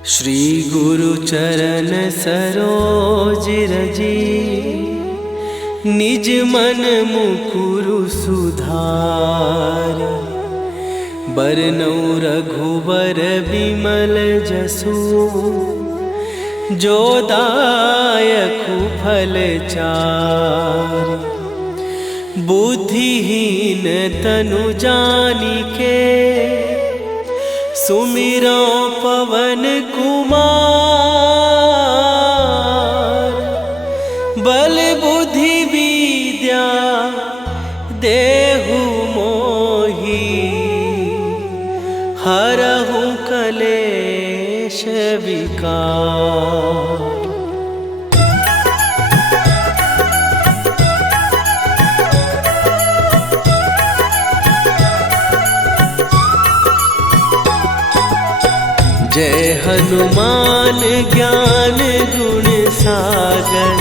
श्री गुरु चरण सरोज रजी, निज मन मुकुरु सुधार। बरनौ रघुबर बिमल जसु, जो दायकु फल चार। बुद्धिहीन तनु जानिके, सुमिरो पवन कुमार। बल बुद्धि विद्या देहु मोहि, हरहु कलेश विकार। जय हनुमान ज्ञान गुण सागर,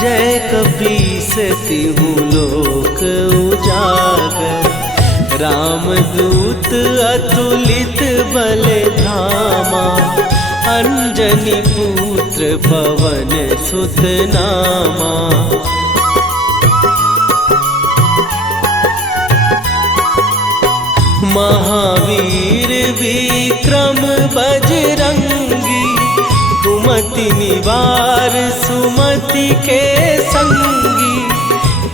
जय कपीस तिहु लोक उजागर। रामदूत अतुलित बल धामा, अंजनी पुत्र पवन सुत नामा। महावीर विक्रम बजरंगी, कुमति निवार सुमति के संगी।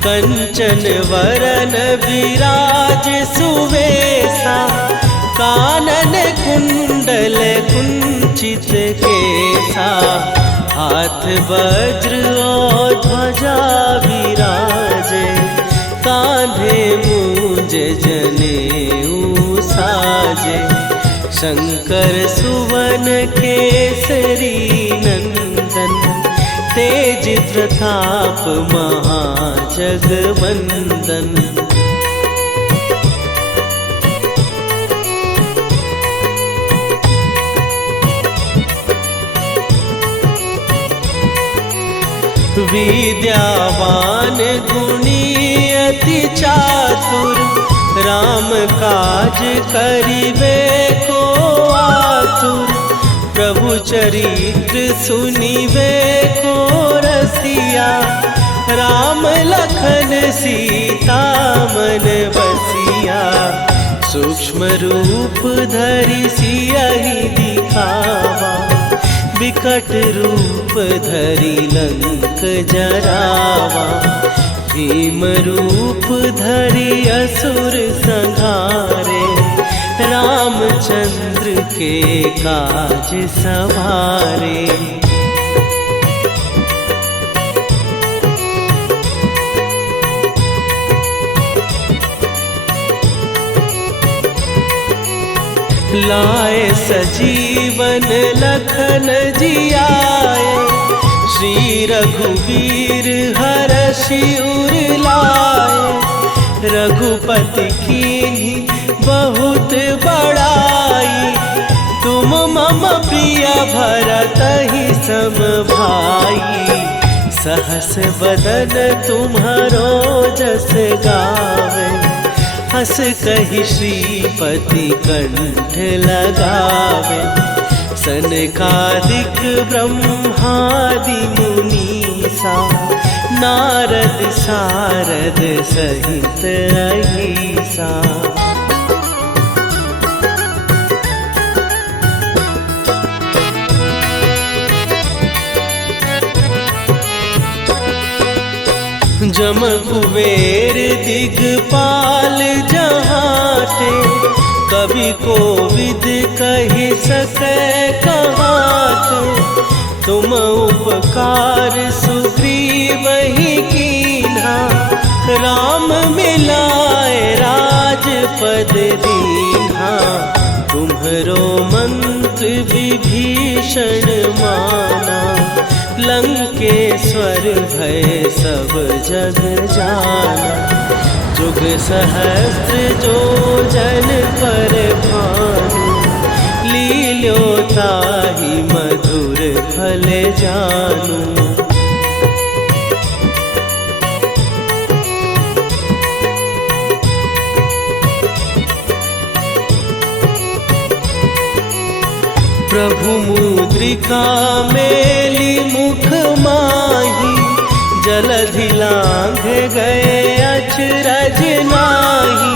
कंचन वरन विराज सुवेशा, कानन कुंडल कुंचित केसा। हाथ वज्र और ध्वजा विराजे, कांधे मूंज जनेऊ साजे। शंकर सुवन केसरी नंदन, तेज प्रताप महाजगवंदन। विद्यावान गुणी अति चातुर, राम काज करिबे को आतुर। प्रभु चरित्र सुनिबे को रसिया, राम लखन सीता मन बसिया। सूक्ष्म रूप धरि सियहि दिखावा, विकट रूप धरि लंक जरावा। भीम रूप धरि असुर संहारे, रामचंद्र के काज सवारे। लाए सजीवन लखन जियाए, श्री रघुवीर हरषि उर लाए। रघुपति कीन्ही बहुत बड़ाई, तुम मम प्रिय भरतहि सम भाई। सहस बदन तुम्हारो जस गावे, हस कहि श्रीपति कंठ लगावे। सनकादिक ब्रह्मादि मुनीसा, नारद सारद सहित अहिसा। जम कुबेर दिगपाल जहाते, कवि कोविद कहि सकै कहाते। तुम उपकार सुग्रीवहि कीन्हा, राम मिलाए राजपद दीन्हा। तुम्हरो मंत्र विभीषण माना, लंकेश्वर भय सब जग जाना। जुग सहस्त्र जो जन पर भानु, लील्यो ताहि मधुर फल जानू। प्रभु मुद्रिका मेली मुख माही, जलधि लांघ गए अचरज नाही।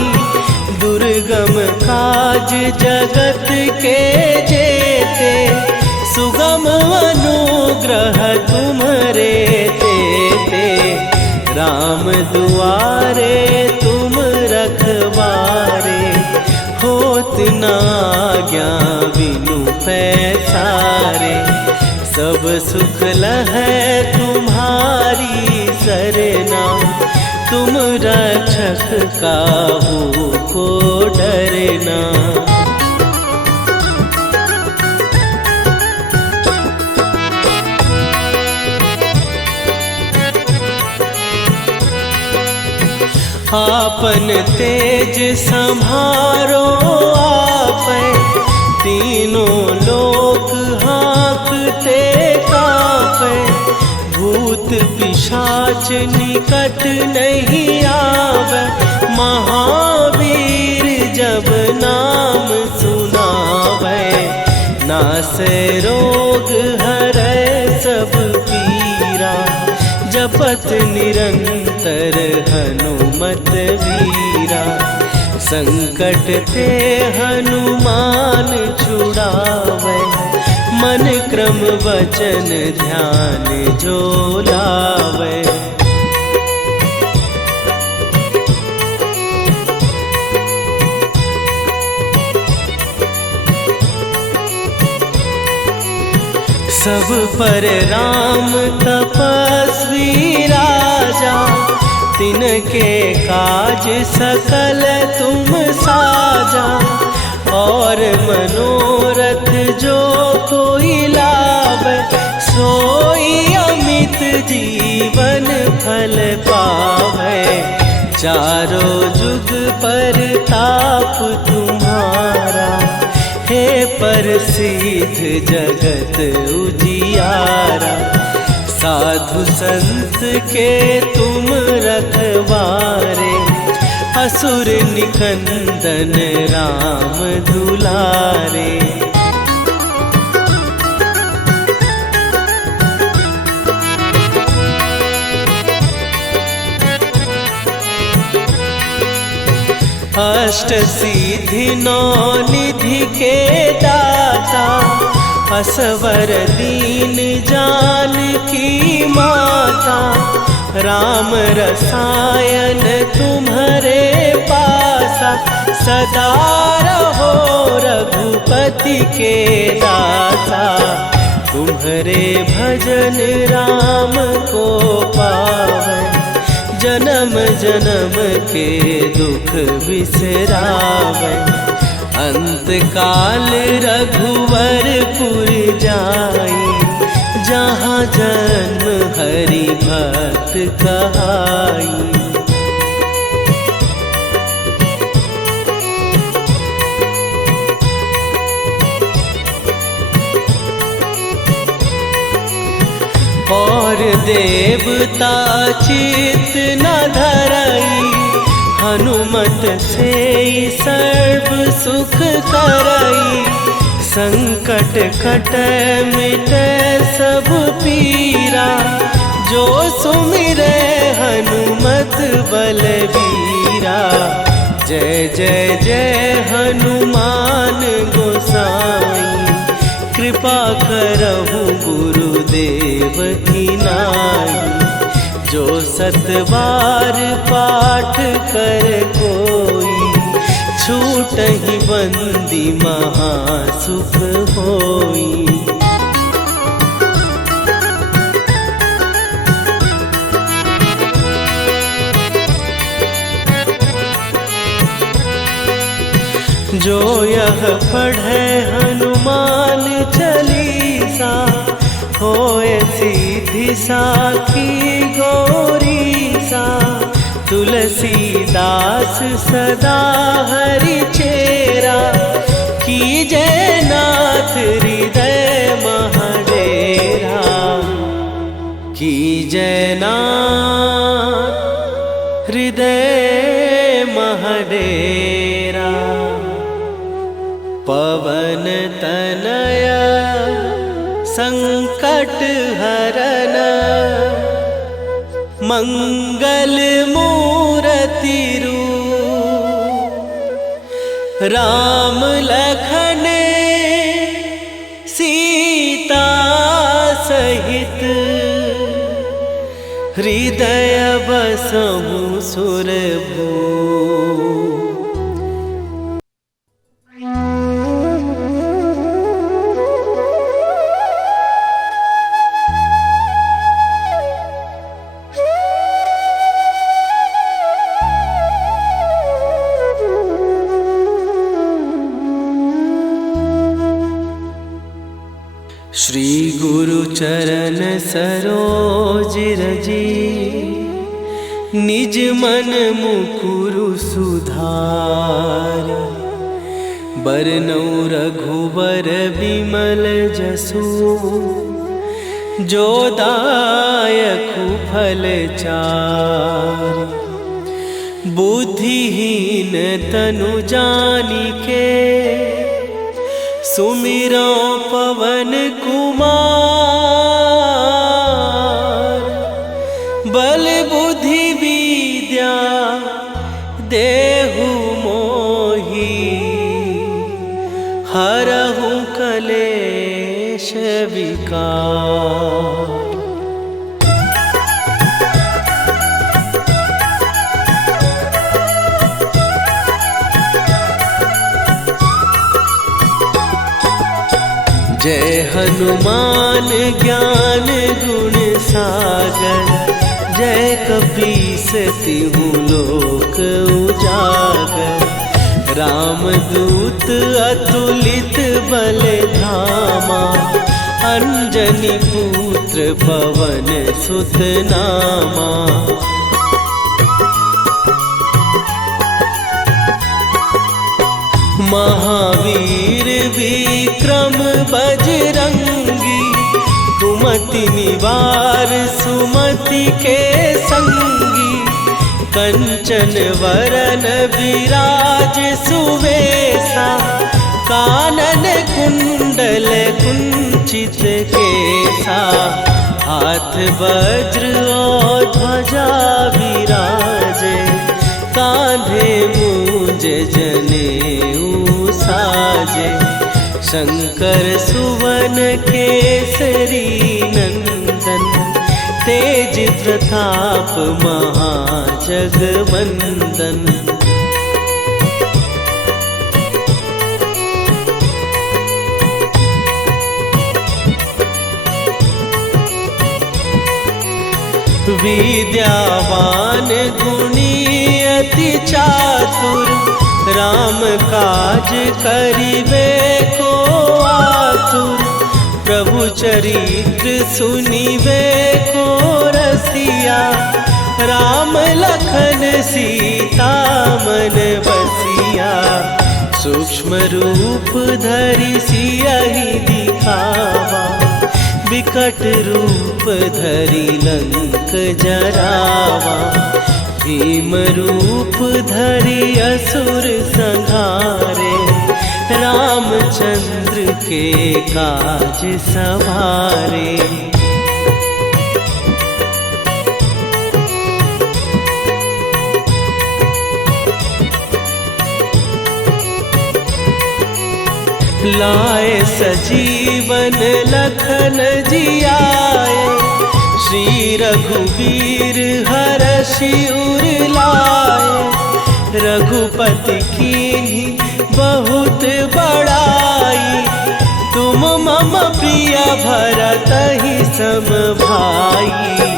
दुर्गम काज जगत के जेते, सुगम अनुग्रह तुम्हरे तेते। राम दुआरे तुम रखवारे, होत न आज्ञा बिनु पैसारे। सब सुख लहै तुम्हारी सरना, तुम रक्षक काहू को डरना। आपन तेज संभारो आपै, तीनों लोक हाँकते कांपै। भूत पिशाच निकट नहीं आवे, महावीर जब नाम सुनावे। नासै रोग हरै सब पीरा, जपत निरंतर हनुमत वीरा। संकट ते हनुमान छुड़ावे, मन क्रम वचन ध्यान जो लावे। सब पर राम तपस्वी राजा, तिनके काज सकल तुम साजा। और मनोरथ जो कोई लावे, सोई अमित जीवन फल पावे। चारों जुग पर ताप तुम्हारा, हे प्रसिद्ध जगत उजियारा। साधु संत के तुम रखवारे, असुर निकंदन राम दुलारे। अष्ट सिद्धि नौ निधि के दाता, असवर दीन जानकी माता। राम रसायन तुम्हारे पासा, सदा रहो रघुपति के दासा। तुम्हारे भजन राम को पावै, जन्म जन्म के दुख बिसरावै। अंत काल रघुवरपुर जाई, जहाँ जन्म हरि भक्त कहाई। और देवता चित न धरई, हनुमत से सर्व सुख करई। संकट कटै मिटै सब पीरा, जो सुमिरै हनुमत बलबीरा। जय जय जय हनुमान गोसाई, कृपा करहु गुरुदेव की नाई। जो सत बार पाठ कर कोई, छूटहि बंदी महासुख होई। जो यह पढ़े हनुमान चालीसा, होए सीधी साखी गौरीसा। तुलसीदास सदा हरि चेरा, कीजय नाथ हृदय महडेरा। कीजय नाथ हृदय महडेरा। पवन तनय संकट हरन मंगल मूर्ति रूप राम लखन सीता सहित हृदय बसहु सुरभू। श्री गुरु चरण सरोज रजी निज मन मुकुरु सुधार। बरनउँ रघुबर बिमल जसु जो दायकु फल चार। बुद्धिहीन तनु जानिके सुमिरो पवन कुमार। बल बुद्धि विद्या देहु मोहि हरहु कलेश विकार। जय हनुमान ज्ञान गुण सागर। जय कपीस तिहु लोक उजागर। रामदूत अतुलित बल धामा। अंजनी पुत्र पवन सुत नामा। महावीर विक्रम बजरंगी। कुमति निवार सुमति के संगी। कंचन वरन विराज सुवेशा। कानन कुंडल कुंचित केसा। हाथ वज्र और ध्वजा विराजे। कांधे मूंज जनेऊ साजे। शंकर सुवन केसरी नंदन। तेज प्रताप महाजगवंदन। विद्यावान गुणी अति चातुर। राम काज करिबे को आतुर। प्रभु चरित्र सुनिबे को रसिया। राम लखन सीता मन बसिया। सूक्ष्म रूप धरि सियहि दिखावा। विकट रूप धरि लंक जरावा। भीम रूप धरि असुर संहारे। रामचंद्र के काज सवारे। लाए सजीवन लखन जियाए। श्री रघुवीर हरषि उर लाए। रघुपति कीन्ही बहुत बड़ाई। तुम मम प्रिय भरतहि सम भाई।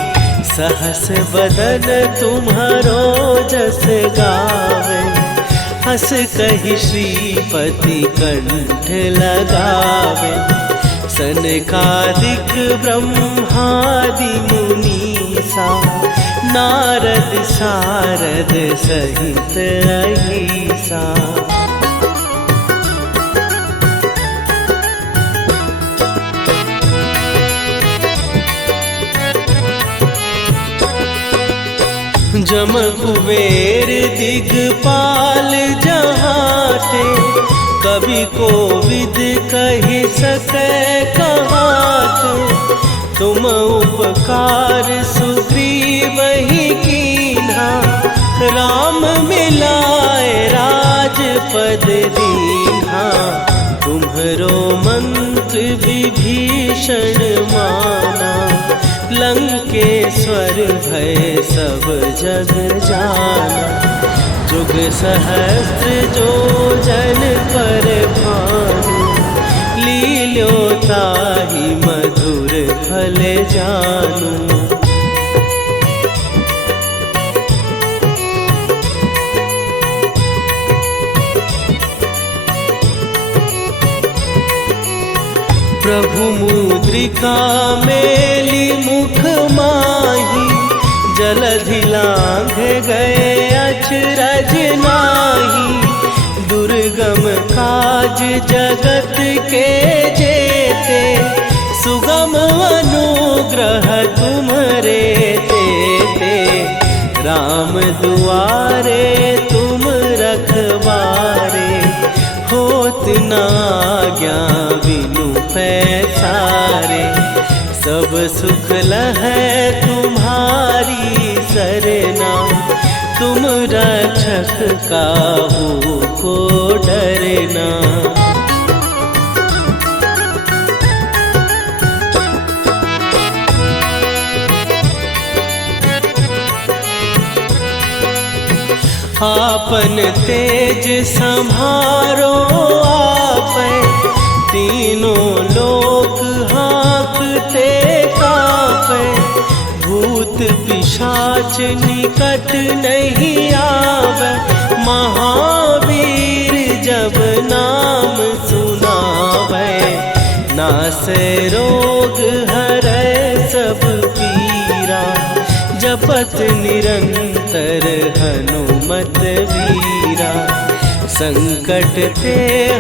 सहस बदन तुम्हारो जस गावे। हस कहि श्रीपति कंठ लगावे। सनकादिक ब्रह्मादि मुनीसा। नारद सारद सहित अहिसा। जम कुबेर दिगपाल जहाते। कवि कोविद कहि सकै कहाते। तुम उपकार सुग्रीव ही कीन्हा, राम मिलाए राजपद दीन्हा। तुम्हरो मंत्र विभीषण माना, लंकेश्वर भय सब जग जाना। जुग सहस्त्र जो जन पर भानु, लील्यो ताहि मधुर फल जानू। प्रभु मुद्रिका मेली मुख माही, जलधि लांघ गए अचरज नाहि। दुर्गम काज जगत के जेते, सुगम अनुग्रह तुम्हरे तेते। राम दुआरे तुम रखवारे, होत न आज्ञा बिनु पैसारे। सब सुख लहै तुम्हारी सरना, तुम रक्षक काहू को डरना। आपन तेज संभारो आपै, तीनों लोक हाँकते कापै। भूत पिशाच निकट नहीं आवे, महावीर जब नाम सुनावे। नासै रोग हरै सब पीरा, जपत निरंतर हनुमत वीरा। संकट ते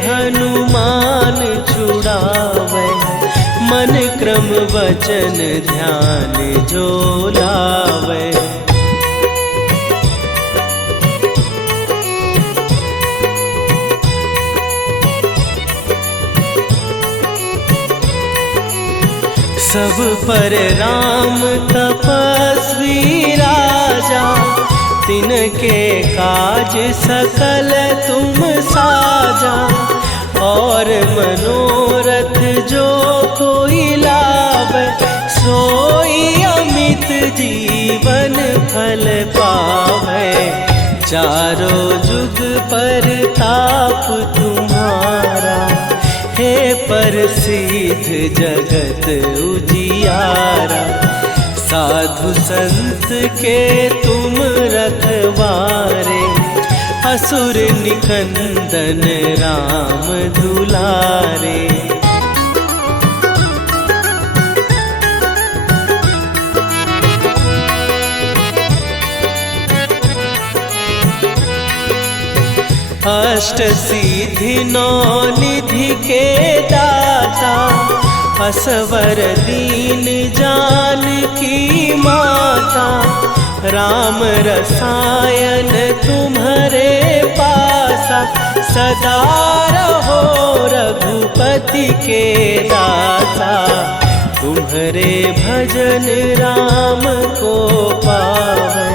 हनुमान छुड़ावे, मन क्रम वचन ध्यान जो लावे। सब पर राम तपस्वी राजा, तिनके काज सकल तुम साजा। और मनोरथ जो कोई लावे, सोई अमित जीवन फल पावे। चारों जुग पर ताप तुम्हारा, हे प्रसिद्ध जगत उजियारा। साधु संत के तुम रखवारे, असुर निकंदन राम दुलारे। अष्ट सिद्धि नौ निधि के दाता, असवर दीन जानकी माता। राम रसायन तुम्हारे पासा, सदा रहो रघुपति के दासा। तुम्हारे भजन राम को पावे,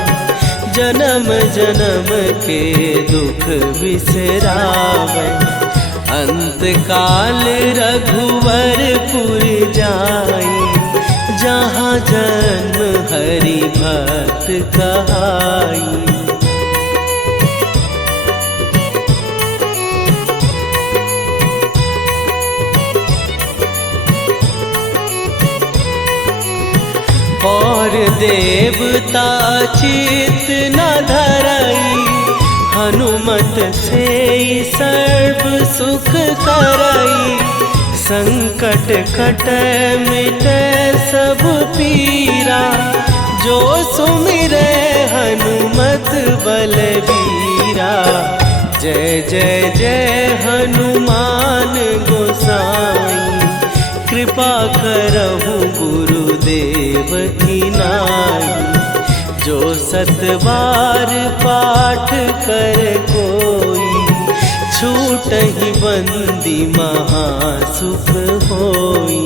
जन्म जन्म के दुख बिसरावे। अंत काल रघुवरपुर जाई, जहाँ जन्म हरि भक्त कहाई। और देवता चित न धरई, हनुमत से सर्व सुख करई। संकट कटै मिटै सब पीरा, जो सुमिरै हनुमत बलबीरा। जय जय जय हनुमान गोसाई, कृपा करहु गुरुदेव की नाई। जो सतबार पाठ कर कोई, छूटहि बंदी महासुख होई।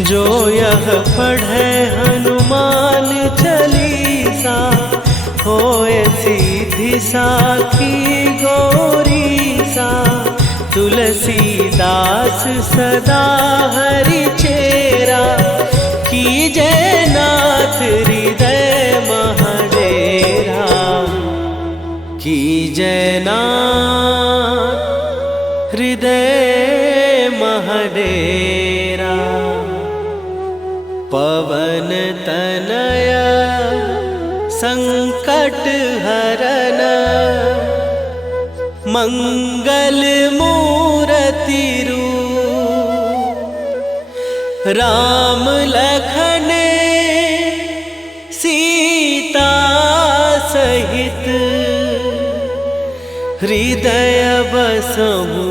जो यह पढ़े हनुमान चालीसा, होए सीधी साखी गौरी सा। तुलसीदास सदा हरि चेरा, कीजय नाथ हृदय महडेरा। कीजय नाथ हृदय महडेरा। पवन तनय संकट हरन, मंगल मूरति रूप। राम लखन सीता सहित, हृदय बसहु।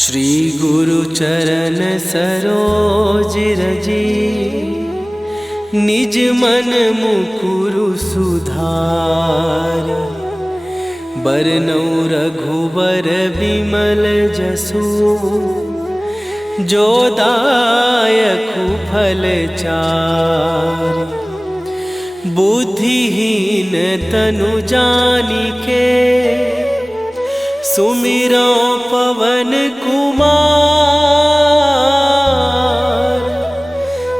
श्री गुरु चरण सरोज रजी, निज मन मुकुरु सुधार। बरनौ रघुबर विमल जसु, जो दायकु फल चार। बुद्धिहीन तनु जानिके, सुमिरो पवन कुमार।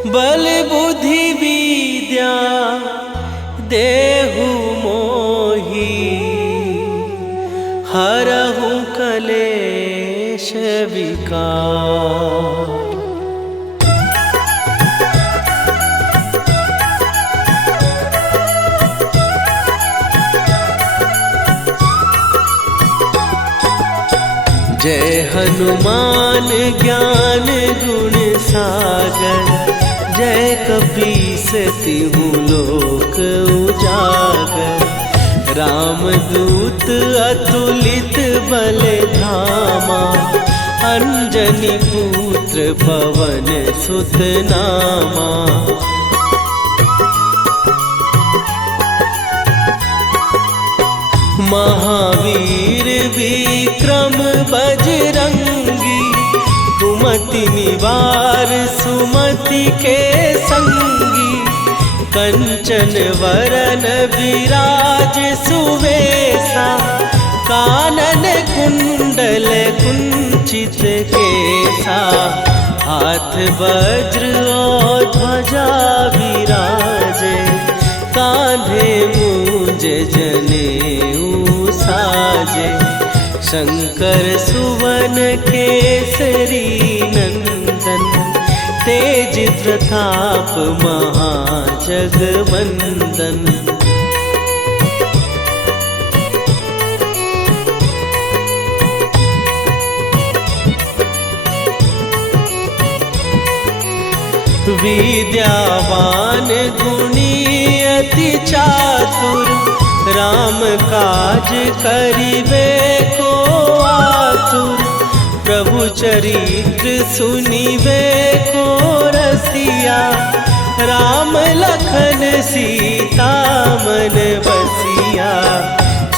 बल बुद्धि विद्या देहु मोहि, हरहु कलेश विकार। जय हनुमान ज्ञान गुण सागर, जय कपीस तिहु लोक उजागर। रामदूत अतुलित बल धामा, अंजनी पुत्र पवन सुत नामा। महावीर विक्रम बजरंगी, कुमति निवार सुमति के संगी। कंचन वरन विराज सुवेशा, कानन कुंडल कुंचित केसा। हाथ वज्र और ध्वजा विराजे, कांधे मूंज जनेऊ साजे। शंकर सुवन केसरी नंदन, तेज प्रताप महाजगवंदन। विद्यावान गुणी अति चातुर, राम काज करिबे को आतुर। प्रभु चरित्र सुनिबे को रसिया, राम लखन सीता मन बसिया।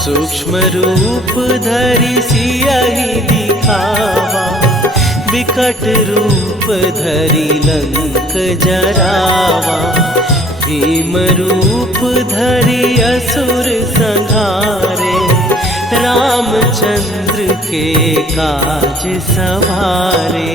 सूक्ष्म रूप धरि सियहि दिखावा, विकट रूप धरि लंक जरावा। भीम रूप धरि असुर संहारे, रामचंद्र के काज सवारे।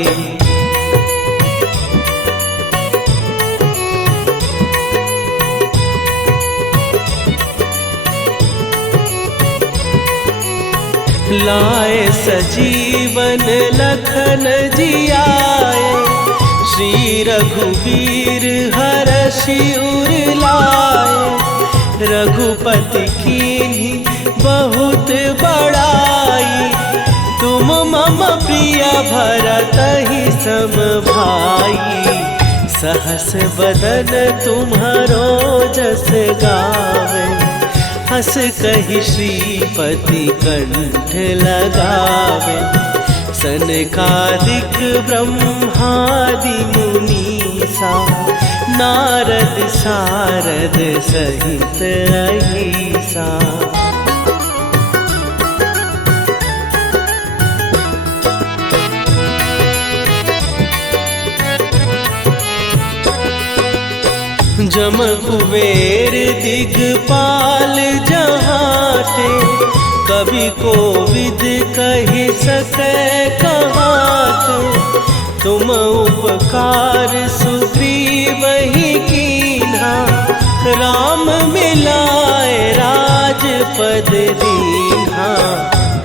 लाए सजीवन लखन जियाए, श्री रघुवीर हरषि उर लाए। रघुपति कीन्ही बहुत बड़ाई, तुम मम प्रिय भरतहि सम भाई। सहस बदन तुम्हारो जस गावे, हस कहि श्रीपति कंठ लगावे। सनकादिक ब्रह्मादि मुनीसा नारद सारद सहित अहिसा। जम कुबेर दिगपाल जहाँ थे, कवि को विद कहि सकै कहाते। तुम उपकार सुग्रीव ही कीन्हा, राम मिलाए राजपद दीन्हा।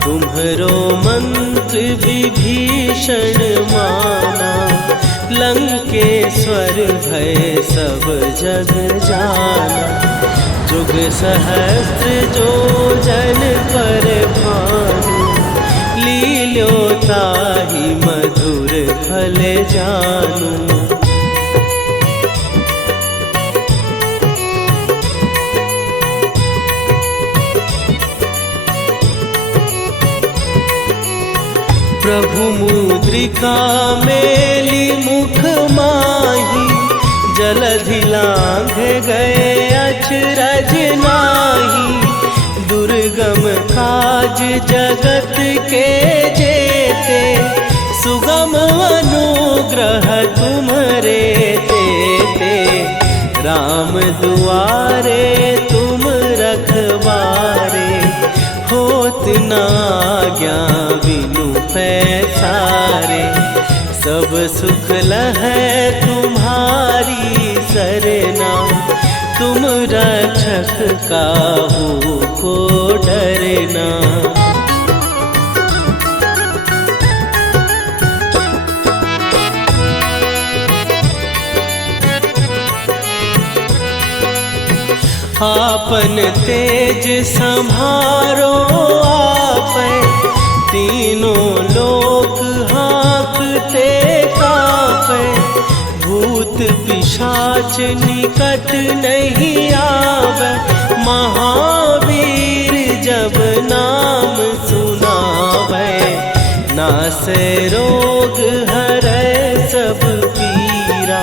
तुम्हरो मंत्र विभीषण माना, लंकेश्वर भय सब जग जाना। जुग सहस्त्र जो जन पर भानु, लील्यो ताहि मधुर फल जानू। प्रभु मुद्रिका मेली मुख माही, जलधि लांघ गए अचरज नाही। दुर्गम काज जगत के जेते, सुगम अनुग्रह तुम्हरे तेते। राम दुआरे तुम रखवारे, होत न आज्ञा बिनु पैसारे। सब सुख लहै तुम्हारी सरना, तुम रक्षक काहू को डरना। आपन तेज संभारो आपै, तीनों लोक हाँकते कापै। भूत पिशाच निकट नहीं आवे, महावीर जब नाम सुनावे। नासै रोग हरै सब पीरा,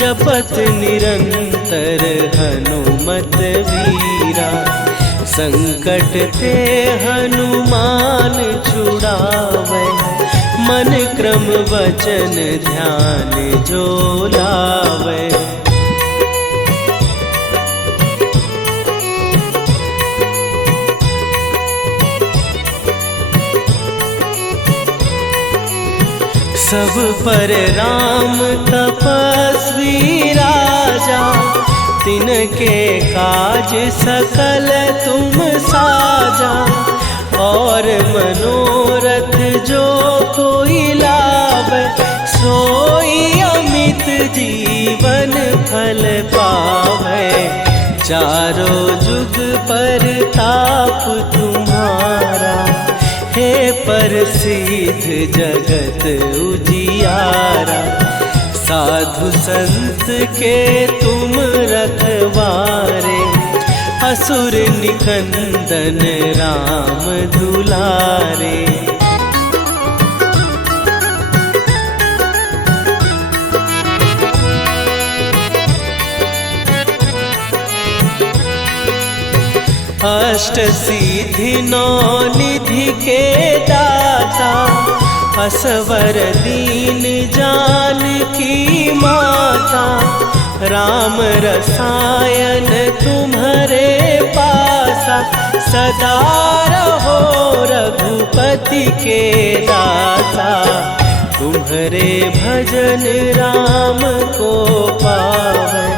जपत निरंतर हनुमत वीरा। संकट ते हनुमान छुड़ावे, मन क्रम वचन ध्यान जो लावे। सब पर राम तपस्वी राजा, तिनके काज सकल तुम साजा। और मनोरथ जो कोई लावे, सोई अमित जीवन फल पावे। चारों जुग पर ताप तुम्हारा, हे प्रसिद्ध जगत उजियारा। साधु संत के तुम रखवारे, असुर निकंदन राम दुलारे। अष्ट सिद्धि नौ निधि के दाता, असवर दीन जानकी माता। राम रसायन तुम्हारे पासा, सदा रहो रघुपति के दासा। तुम्हारे भजन राम को पावे,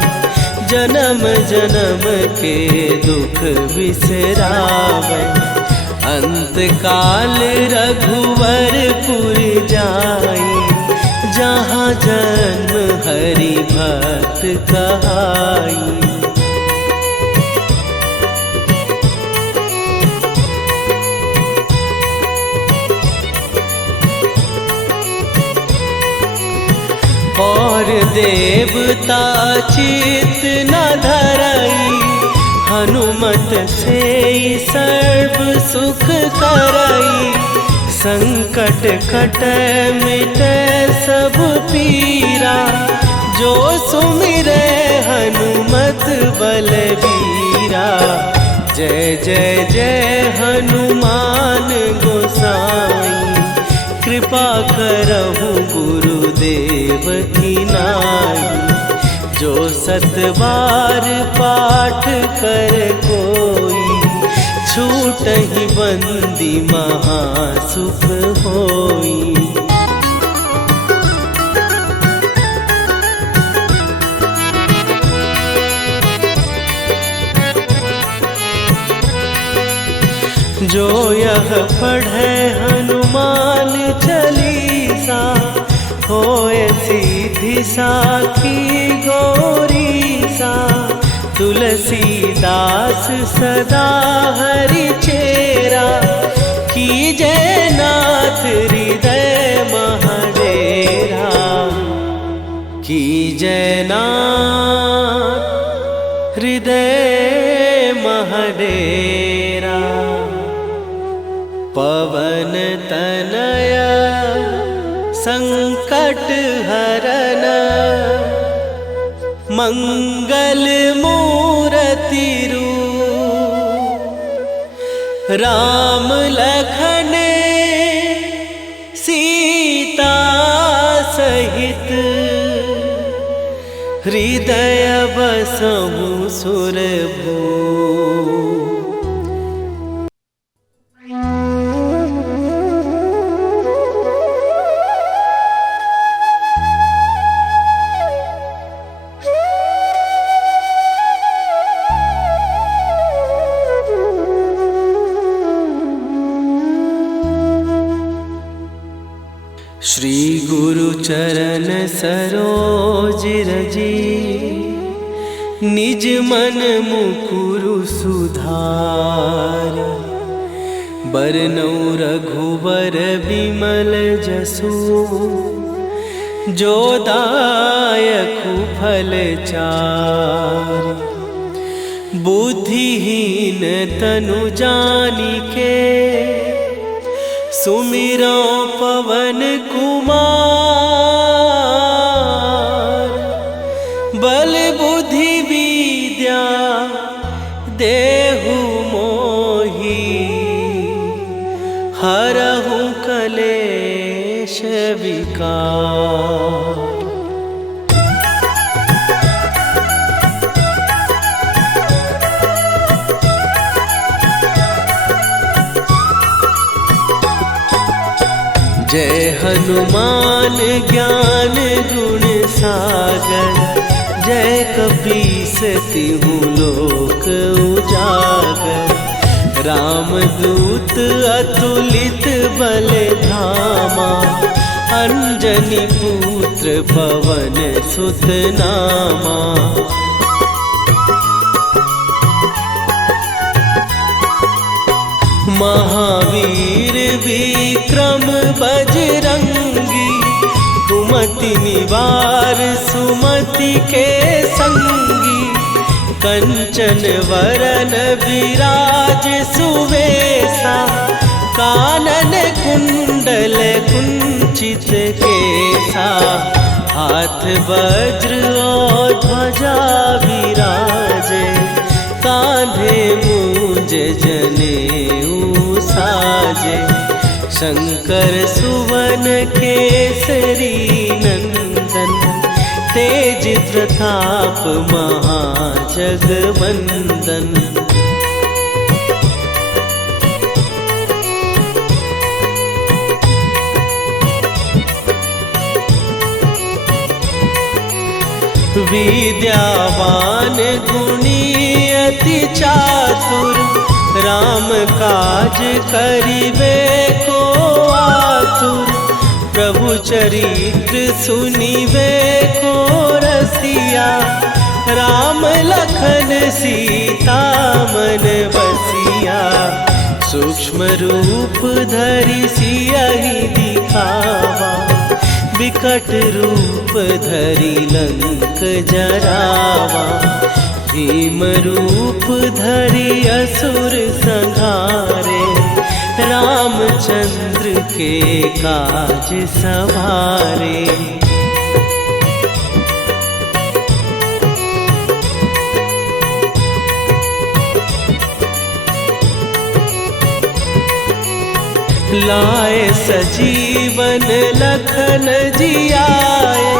जन्म जन्म के दुख बिसरावे। अंत काल रघुवरपुर जाई, जहाँ जन्म हरि भक्त कहाई। और देवता चित न धरई, हनुमत से सर्व सुख करई। संकट कटे मिटे सब पीरा, जो सुमिरे हनुमत बलबीरा। जय जय जय हनुमान गोसाई, कृपा करहु गुरुदेव की नाई। जो 7 बार पाठ कर कोई, छूटहि बंदी महासुख होई। जो यह पढ़े हनुमान चालीसा, होए सीधी साखी गौरीसा। तुलसीदास सदा हरि चेरा, कीजय नाथ हृदय महडेरा। कीजय नाथ हृदय महडेरा। पवन तनया संकट हरन, मंगल मूर्ति रूप। राम लखन सीता सहित, हृदय बसहु सुरभूप। श्री गुरु चरण सरोज रजी, निज मन मुकुरु सुधार। बरनउँ रघुबर बिमल जसु, जो दायकु फल चारि। बुद्धिहीन तनु जानिके, सुमिरो पवन कुमार। बल बुद्धि विद्या देहु मोहि, हरहु कलेश विकार। जय हनुमान ज्ञान गुण सागर, जय कपीस तिहु लोक उजागर। रामदूत अतुलित बल धामा, अंजनी पुत्र पवन सुत नामा। महावीर विक्रम बजरंगी, कुमति निवार सुमति के संगी। कंचन वरन विराज सुवेसा, कानन कुंडल कुंचित केसा। हाथ वज्र और ध्वजा विराजे, कांधे मूंज जनेऊ साजे। शंकर सुवन केसरी नंदन, तेज प्रताप महाजगवंदन। विद्यावान गुणी अति चातुर, राम काज करिबे को आतुर। प्रभु चरित्र सुनिबे को रसिया, राम लखन सीता मन बसिया। सूक्ष्म रूप धरि सियहि दिखावा, विकट रूप धरि लंक जरावा। भीम रूप धरि असुर संहारे, रामचंद्र के काज सवारे। लाए सजीवन लखन जियाए,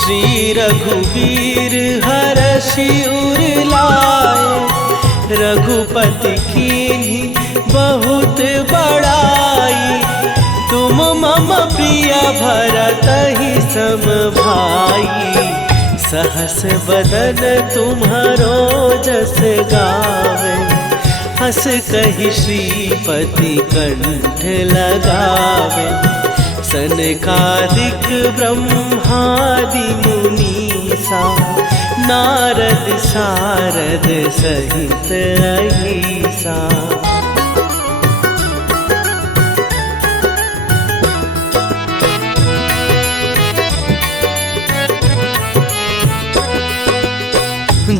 श्री रघुवीर हरषि उर लाए। रघुपति कीन्ही बहुत बड़ाई, तुम मम प्रिय भरतहि सम भाई। सहस बदन तुम्हारो जस गावे, हस कहि श्रीपति कंठ लगावे। सनकादिक ब्रह्मादि मुनीसा, नारद सारद सहित अहिसा।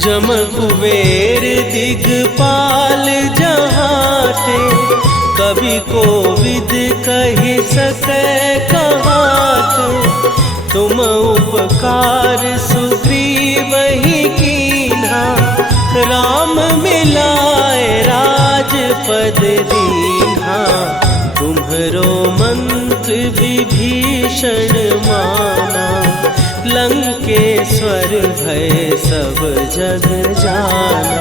जम कुबेर दिगपाल जहाते, कवि कोविद कहि सकै कहाते। तुम उपकार सुग्रीवहि कीन्हा, राम मिलाए राजपद दीन्हा। तुम्हरो मंत्र विभीषण माना, लंकेश्वर भय सब जग जाना।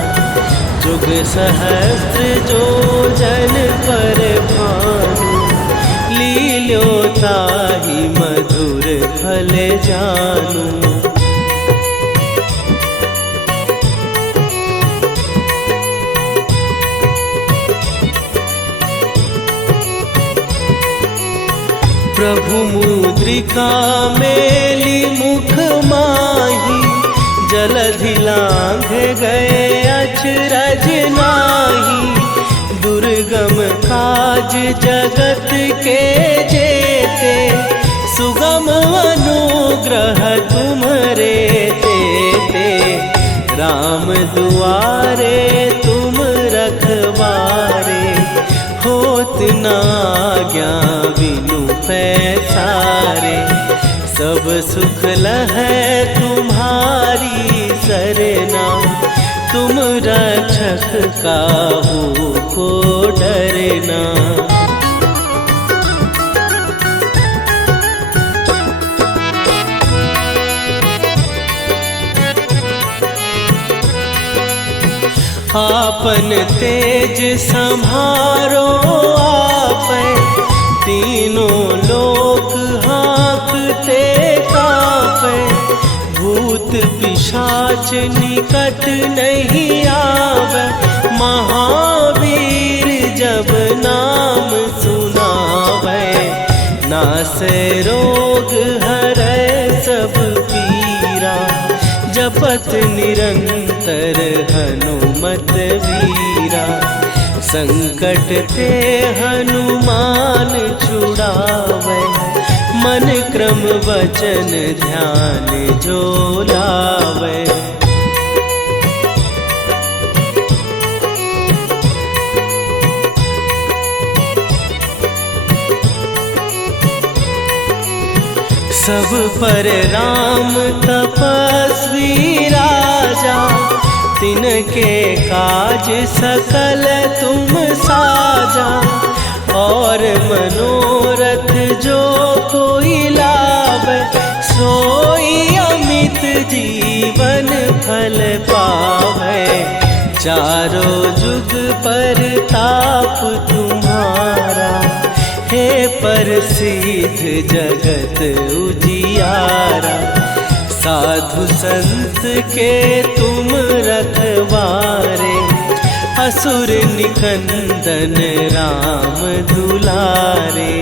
जुग सहस्त्र जो जन पर भानु, लील्यो ताहि मधुर फल जानू। प्रभु मुद्रिका मेली मुख माही, जलधि लांघ गए अचरज नाही। दुर्गम काज जगत के जेते, सुगम अनुग्रह तुम्हरे तेते। राम दुआरे तुम रखवारे, होत न आज्ञा बिनु पैसारे। सब सुख लहै तुम्हारी सरना, तुम रक्षक काहू को डरना। आपन तेज सम्हारो आपै, तीनों लोक हाँकते कांपै। भूत पिशाच निकट नहीं आवे, महावीर जब नाम सुनावे। नासै रोग हरै सब पीरा, जपत निरंतर हनुमत वीरा। संकट ते हनुमान छुड़ावे, मन क्रम वचन ध्यान जो लावे। सब पर राम तपस्वी राजा, तिनके काज सकल तुम साजा। और मनोरथ जो कोई लावे, सोई अमित जीवन फल पावे। चारों जुग पर ताप तुम्हारा, हे प्रसिद्ध जगत उजियारा। साधु संत के तुम रखवारे, असुर निकंदन राम दुलारे।